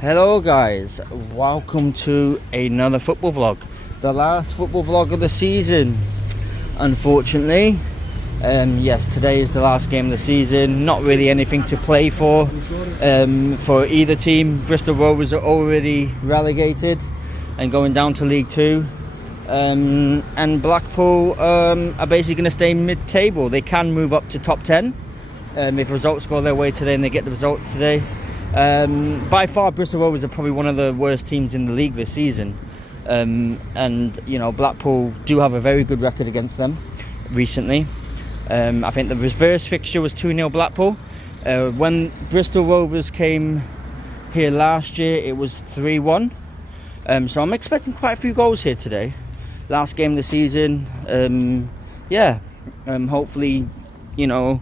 Hello guys, welcome to another football vlog. The last football vlog of the season, unfortunately. Yes, today is the last game of the season. Not really anything to play for either team. Bristol Rovers are already relegated and going down to League 2. And Blackpool are basically going to stay mid-table. They can move up to top 10 if results go their way today and they get the result today. By far, Bristol Rovers are probably one of the worst teams in the league this season. And, you know, Blackpool do have a very good record against them recently. I think the reverse fixture was 2-0 Blackpool. When Bristol Rovers came here last year, it was 3-1. So I'm expecting quite a few goals here today. Last game of the season. Hopefully, you know,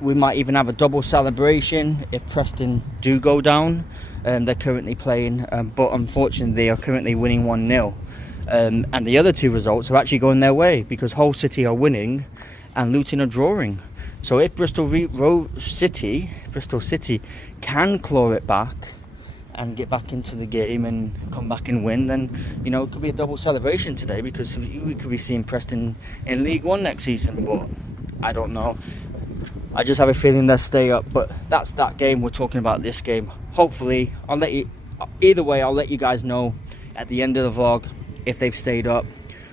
we might even have a double celebration if Preston do go down. They're currently playing, but unfortunately they are currently winning 1-0. And the other two results are actually going their way because Hull City are winning and Luton are drawing. So if Bristol City can claw it back and get back into the game and come back and win, then, you know, it could be a double celebration today because we could be seeing Preston in League 1 next season, but I don't know. I just have a feeling they'll stay up, but that's that game. We're talking about this game. Hopefully, I'll let you guys know at the end of the vlog if they've stayed up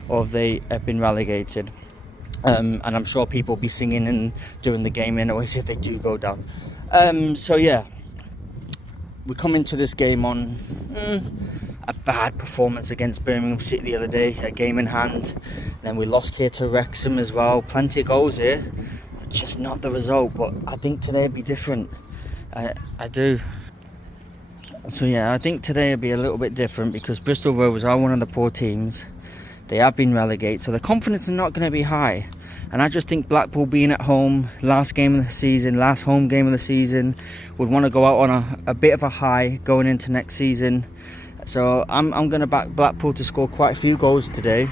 or if they have been relegated. And I'm sure people will be singing and during the game anyways if they do go down. So yeah, we come into this game on a bad performance against Birmingham City the other day, a game in hand. Then we lost here to Wrexham as well. Plenty of goals here. Just not the result, but I think today will be different. I do. So yeah, I think today will be a little bit different because Bristol Rovers are one of the poor teams. They have been relegated, so the confidence is not going to be high. And I just think Blackpool being at home, last game of the season, last home game of the season, would want to go out on a bit of a high going into next season. So I'm going to back Blackpool to score quite a few goals today.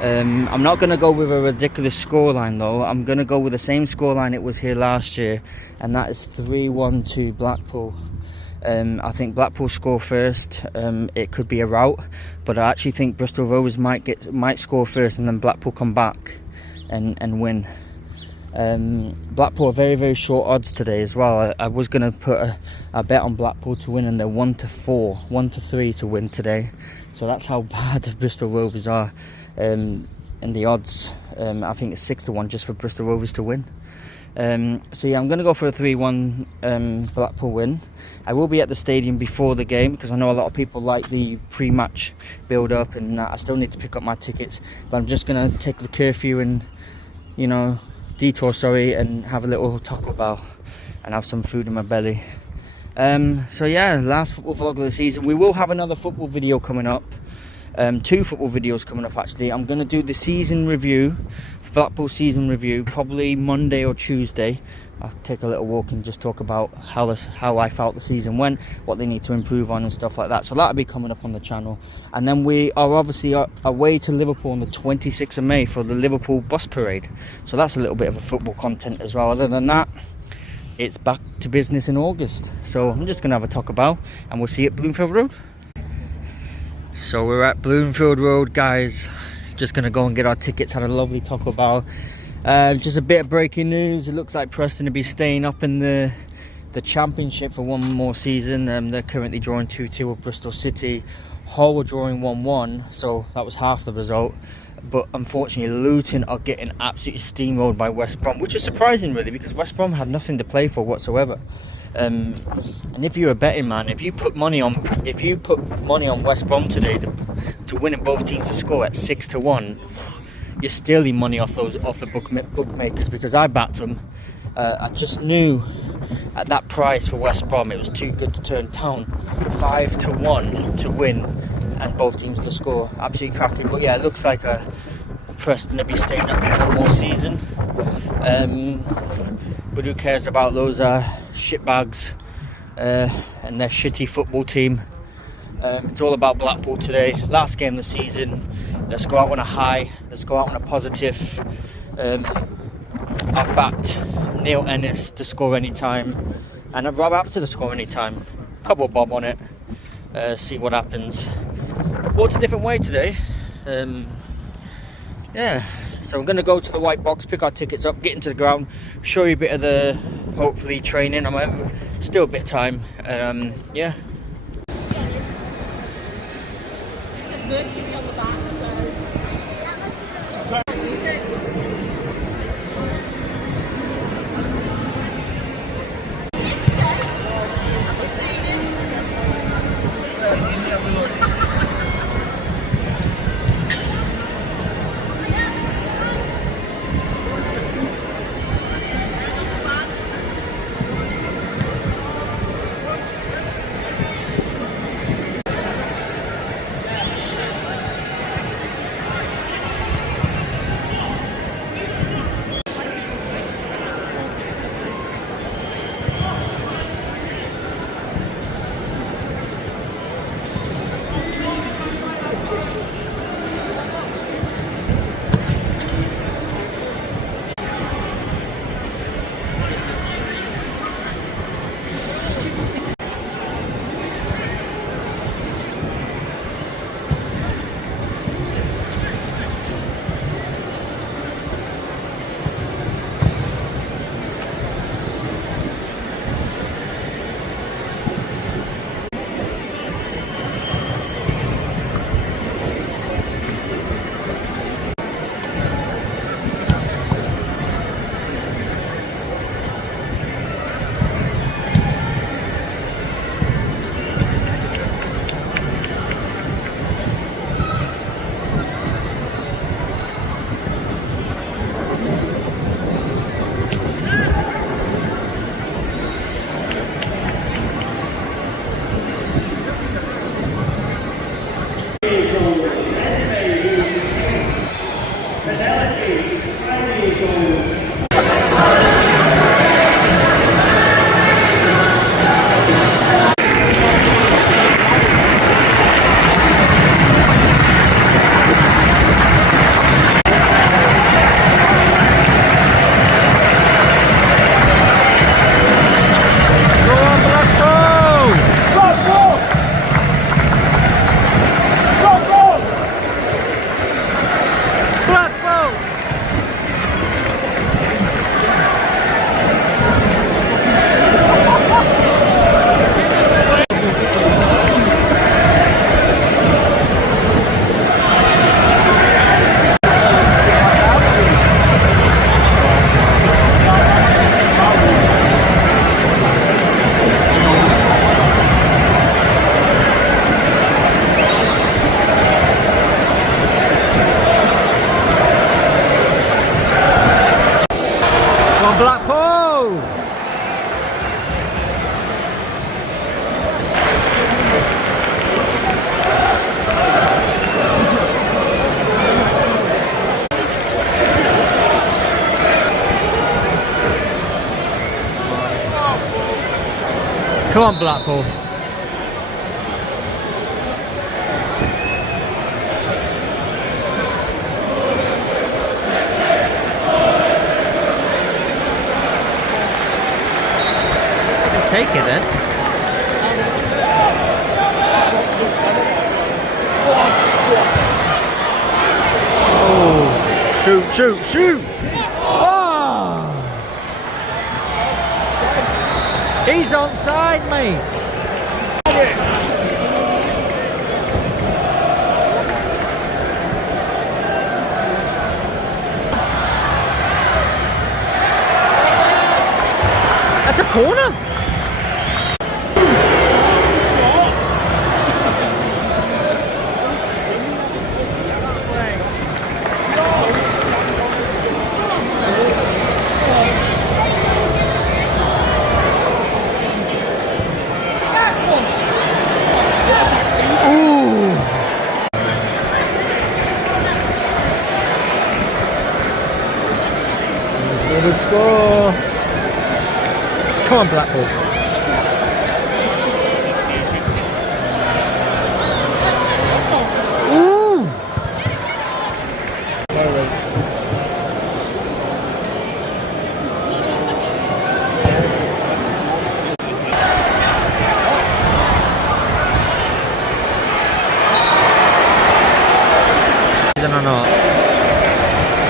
I'm not going to go with a ridiculous scoreline though. I'm going to go with the same scoreline it was here last year, and that is 3-1 to Blackpool. I think Blackpool score first. It could be a rout, but I actually think Bristol Rovers might score first and then Blackpool come back and win. Blackpool are very, very short odds today as well. I was going to put a bet on Blackpool to win, and they're 1-3 to win today. So that's how bad the Bristol Rovers are. And the odds, I think it's 6-1 just for Bristol Rovers to win. So yeah, I'm going to go for a 3-1 Blackpool win. I will be at the stadium before the game because I know a lot of people like the pre-match build-up, and I still need to pick up my tickets. But I'm just going to take the curfew and, you know, detour, and have a little Taco Bell and have some food in my belly. So yeah, last football vlog of the season. We will have another football video coming up. 2 football videos coming up actually. I'm going to do the season review, Blackpool season review, probably Monday or Tuesday. I'll take a little walk and just talk about how I felt the season went, what they need to improve on and stuff like that. So that'll be coming up on the channel. And then we are obviously away to Liverpool on the 26th of May for the Liverpool bus parade. So that's a little bit of a football content as well. Other than that, it's back to business in August. So I'm just going to have a Taco Bell and we'll see you at Bloomfield Road. So we're at Bloomfield Road, guys. Just going to go and get our tickets. Had a lovely Taco Bell. Just a bit of breaking news. It looks like Preston will be staying up in the Championship for one more season. They're currently drawing 2-2 with Bristol City. Hull were drawing 1-1, so that was half the result. But unfortunately, Luton are getting absolutely steamrolled by West Brom, which is surprising really because West Brom had nothing to play for whatsoever. And if you're a betting man, if you put money on West Brom today to win in both teams to score at 6-1, you're stealing money off the bookmakers because I backed them. I just knew at that price for West Brom it was too good to turn down. 5-1 to win and both teams to score. Absolutely cracking. But yeah, it looks like Preston will be staying up for one more season. But who cares about those shitbags and their shitty football team. It's all about Blackpool today. Last game of the season. Let's go out on a high. Let's go out on a positive. I've backed Neil Ennis to score any time, and I've Rob Apter to score any time. couple bob on it, see what happens. Walked a different way today. Yeah, so I'm going to go to the white box, pick our tickets up, get into the ground, show you a bit of the, hopefully, training. I'm still a bit of time. Yeah. This is Mercury on the back, so... Blackpool! Come on, Blackpool. Take it then. Oh, shoot! Oh! He's onside, mate. That's a corner. The score. Come on, Blackpool. Ooh!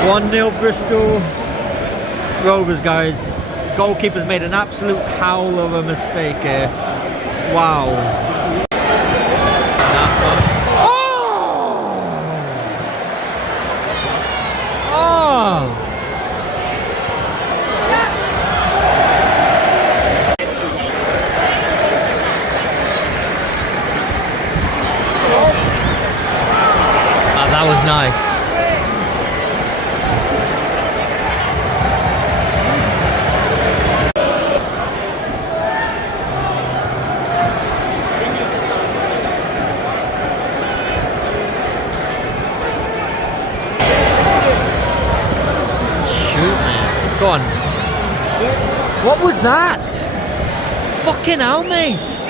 1-0 Bristol Rovers, guys. Goalkeeper's made an absolute howl of a mistake here. Wow. That's one. Oh! Oh! Oh, that was nice. Go on. What was that? Fucking hell, mate.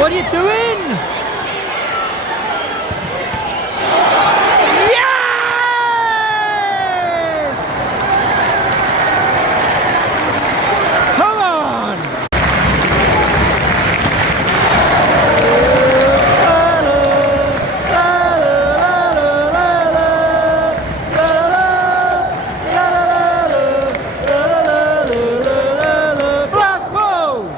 What are you doing? Yes! Come on! Blackpool!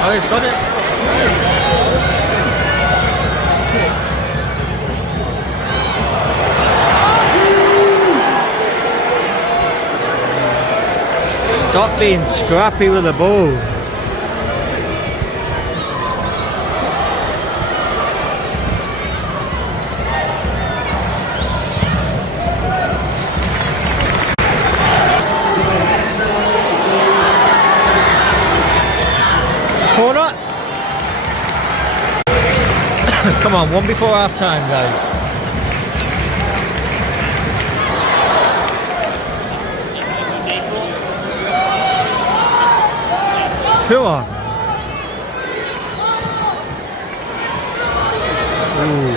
Oh, he's got it. Stop being scrappy with the ball. Corner. Come on, one before half time, guys. Come on. Ooh.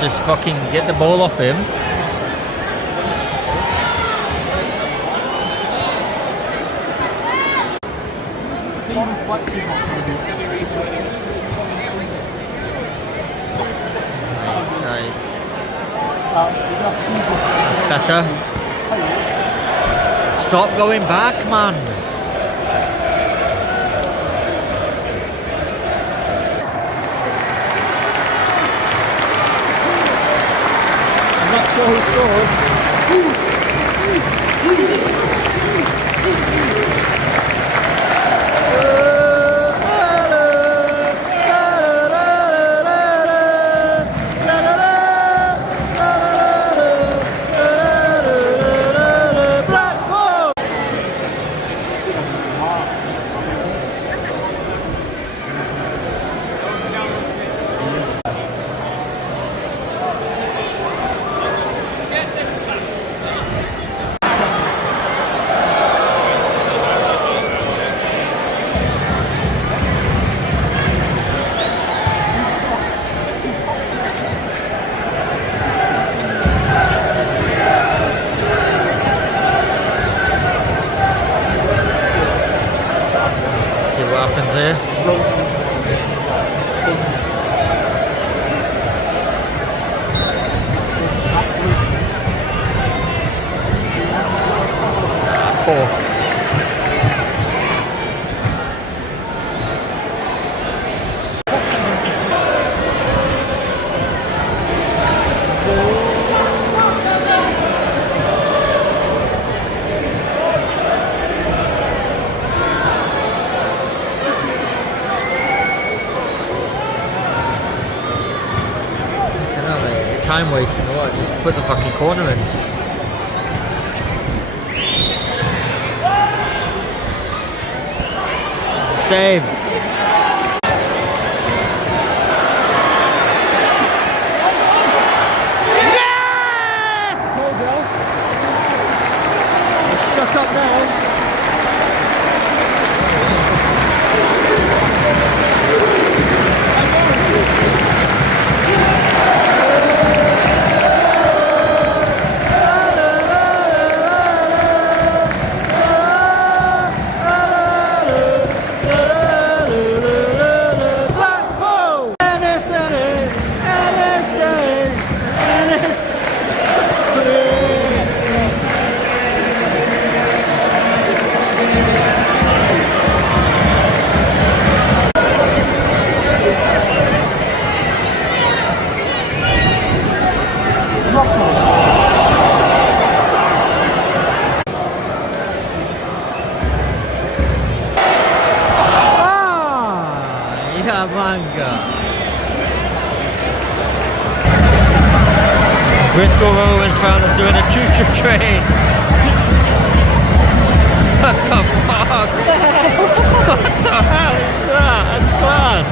Just fucking get the ball off him. That's better. Stop going back, man. Who scored? happens here. Poor. time wasting or what? Just put the fucking corner in. Save. Yes! Shut up now. Bristol rovers found us doing a choo-choo train. What the fuck? What the hell is that? That's class.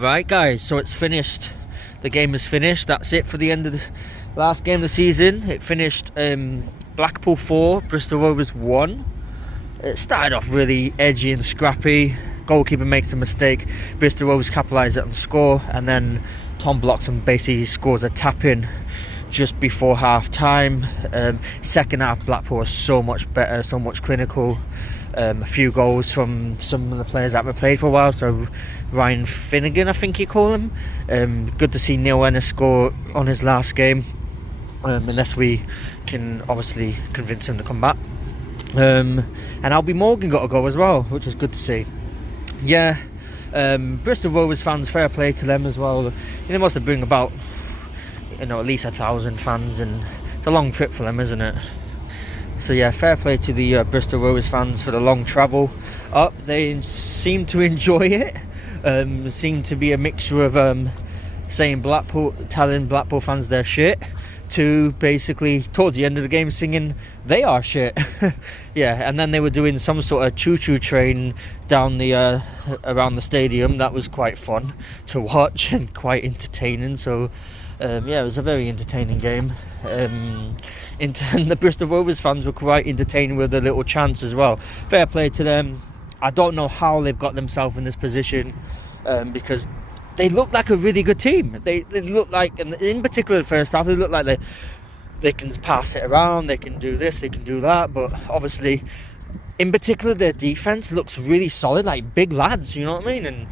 Right guys, so it's finished. The game is finished. That's it for the end of the last game of the season. It finished Blackpool 4, Bristol Rovers 1. It started off really edgy and scrappy. Goalkeeper makes a mistake, Bristol Rovers capitalise it and score, and then Tom blocks and basically scores a tap-in just before half time. Second half, Blackpool was so much better, so much clinical. A few goals from some of the players that haven't played for a while, so Ryan Finnegan, I think you call him. Good to see Neil Ennis score on his last game, unless we can obviously convince him to come back. And Albie Morgan got a goal as well, which is good to see. Yeah, Bristol Rovers fans, fair play to them as well. They must have bring about, at least 1,000 fans, and it's a long trip for them, isn't it? So yeah, fair play to the Bristol Rovers fans for the long travel up. They seem to enjoy it. Seem to be a mixture of telling Blackpool fans they're shit, to basically towards the end of the game singing they are shit. Yeah, and then they were doing some sort of choo-choo train down the around the stadium. That was quite fun to watch and quite entertaining. So yeah, it was a very entertaining game. And the Bristol Rovers fans were quite entertaining with the little chants as well. Fair play to them. I don't know how they've got themselves in this position, because they look like a really good team. They look like, and in particular the first half, they look like they can pass it around, they can do this, they can do that. But obviously, in particular, their defence looks really solid, like big lads, you know what I mean? And,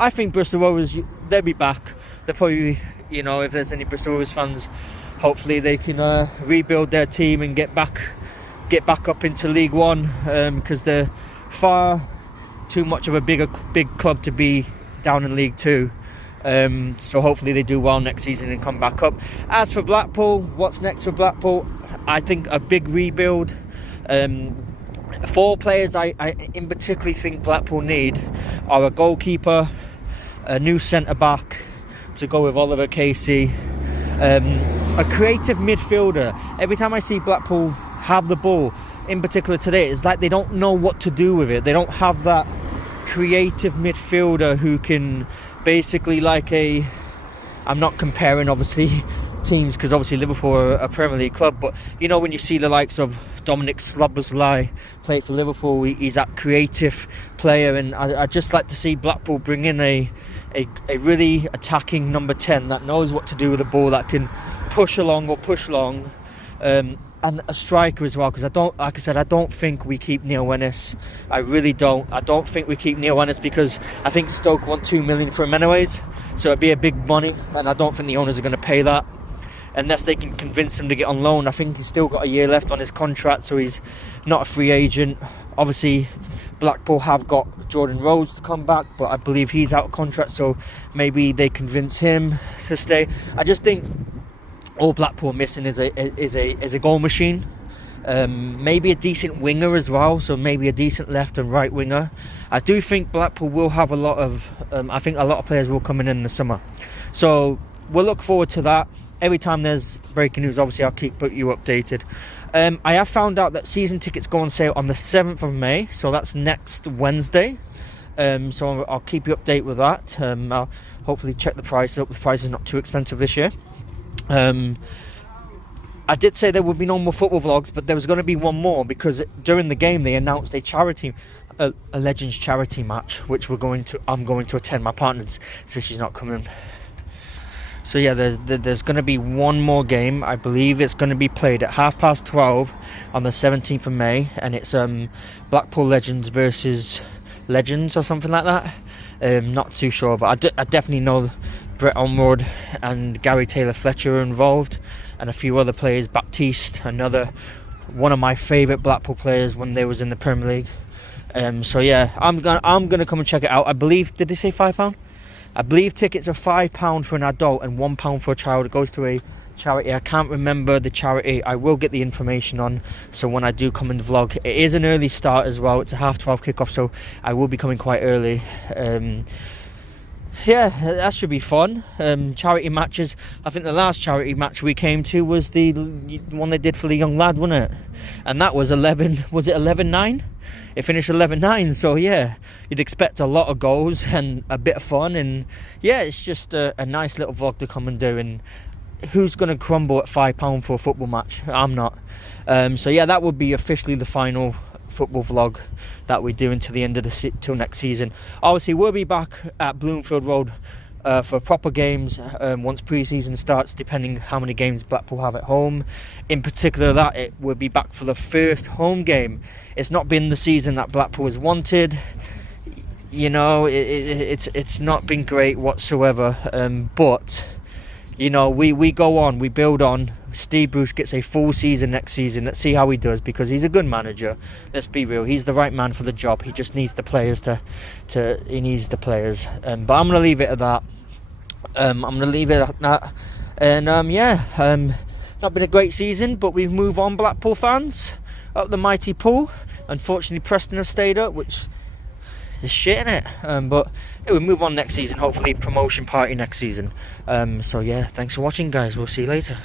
I think Bristol Rovers, they'll be back. They'll probably, if there's any Bristol Rovers fans, hopefully they can rebuild their team and get back up into League One, because they're far too much of a big club to be down in League Two. So hopefully they do well next season and come back up. As for Blackpool, what's next for Blackpool? I think a big rebuild. 4 players I in particular think Blackpool need are a goalkeeper, a new centre back to go with Oliver Casey, a creative midfielder. Every time I see Blackpool have the ball, in particular today, it's like they don't know what to do with it. They don't have that creative midfielder who can basically I'm not comparing obviously teams, because obviously Liverpool are a Premier League club, but when you see the likes of Dominic Szoboszlai play for Liverpool, he's that creative player, and I just like to see Blackpool bring in a really attacking number 10 that knows what to do with the ball, that can push along, and a striker as well, because I don't think we keep Neil Ennis. I really don't. I don't think we keep Neil Ennis, because I think Stoke want 2 million for him anyways, so it'd be a big money, and I don't think the owners are going to pay that unless they can convince him to get on loan. I think he's still got a year left on his contract, so he's not a free agent. Obviously, Blackpool have got Jordan Rhodes to come back, but I believe he's out of contract, so maybe they convince him to stay. I just think all Blackpool are missing is a goal machine. Maybe a decent winger as well, so maybe a decent left and right winger. I do think Blackpool will have a lot of players will come in the summer, so we'll look forward to that. Every time there's breaking news, obviously I'll keep you updated. I have found out that season tickets go on sale on the 7th of May, so that's next Wednesday. So I'll keep you updated with that. I'll hopefully check the price up. The price is not too expensive this year. I did say there would be no more football vlogs, but there was going to be one more, because during the game they announced a Legends charity match, which I'm going to attend. My partner says she's not coming. So yeah, there's going to be one more game. I believe it's going to be played at 12:30 on the 17th of May, and it's Blackpool Legends versus Legends or something like that. Not too sure, but I definitely know Brett Onward and Gary Taylor-Fletcher are involved, and a few other players. Baptiste, one of my favourite Blackpool players when they was in the Premier League. So yeah, I'm gonna come and check it out. I believe, did they say £5? I believe tickets are £5 for an adult and £1 for a child. It goes to a charity. I can't remember the charity. I will get the information on, so when I do come in the vlog. It is an early start as well. It's a 12:30 kickoff, so I will be coming quite early. Yeah, that should be fun. Charity matches. I think the last charity match we came to was the one they did for the young lad, wasn't it? And that was 11-9? It finished 11-9, so yeah, you'd expect a lot of goals and a bit of fun, and yeah, it's just a nice little vlog to come and do. And who's going to crumble at £5 for a football match? I'm not. So yeah, that would be officially the final football vlog that we do until the end of till next season. Obviously, we'll be back at Bloomfield Road for proper games once pre-season starts, depending how many games Blackpool have at home. In particular, that it will be back for the first home game. It's not been the season that Blackpool has wanted. You know, it's not been great whatsoever. But you know, we go on, we build on. Steve Bruce gets a full season next season. Let's see how he does, because he's a good manager. Let's be real, he's the right man for the job. He just needs the players he needs the players. But I'm going to leave it at that. I'm going to leave it at that. And not been a great season, but we move on, Blackpool fans, up the mighty pool. Unfortunately, Preston have stayed up, which is shit, innit? But yeah, we move on next season. Hopefully, promotion party next season. So yeah, thanks for watching, guys. We'll see you later.